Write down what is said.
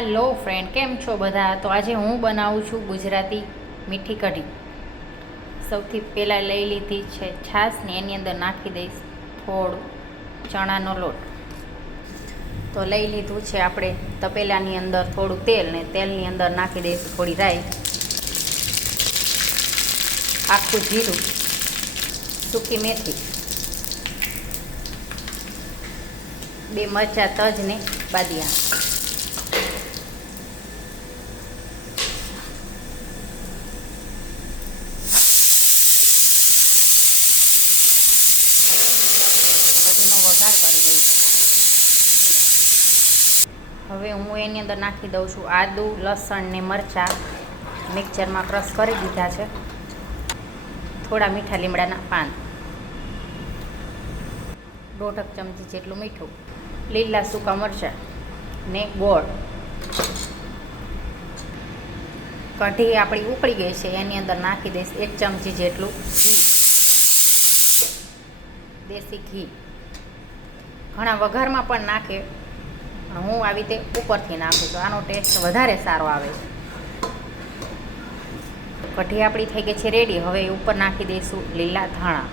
Hello friend, કેમ છો બધા? તો આજે હું બનાવું છું ગુજરાતી મીઠી કઢી. સૌથી પહેલાં લઈ લીધી છે છાશને, એની અંદર નાખી દઈશ થોડું ચણાનો લોટ. તો લઈ લીધું છે આપણે તપેલાની અંદર થોડું તેલ, ને તેલની અંદર નાખી દઈશું થોડી રાઈ, આખું જીરું, સૂકી મેથી, 2 મરચાં, તજ ને બાદિયા. વઘાર કરી દઈશું. હવે હું એની અંદર નાખી દઉં છું આદુ, લસણ ને મરચાં મિક્સરમાં ક્રશ કરી દીધા છે. થોડા મીઠા લીમડાના પાન, 1/2 ચમચી જેટલું મીઠું, લીલા સૂકા મરચાં ને ગોળ. કઢી આપણી ઉકળી ગઈ છે, એની અંદર નાખી દઈશ 1 ચમચી જેટલું ઘી, દેશી ઘી. ઘણા વઘારમાં પણ નાખે, હું આવી રીતે ઉપરથી નાખું છું, આનો ટેસ્ટ વધારે સારો આવે છે. કઢી આપણી થઈ ગઈ છે રેડી. હવે ઉપર નાખી દઈશું લીલા ધાણા.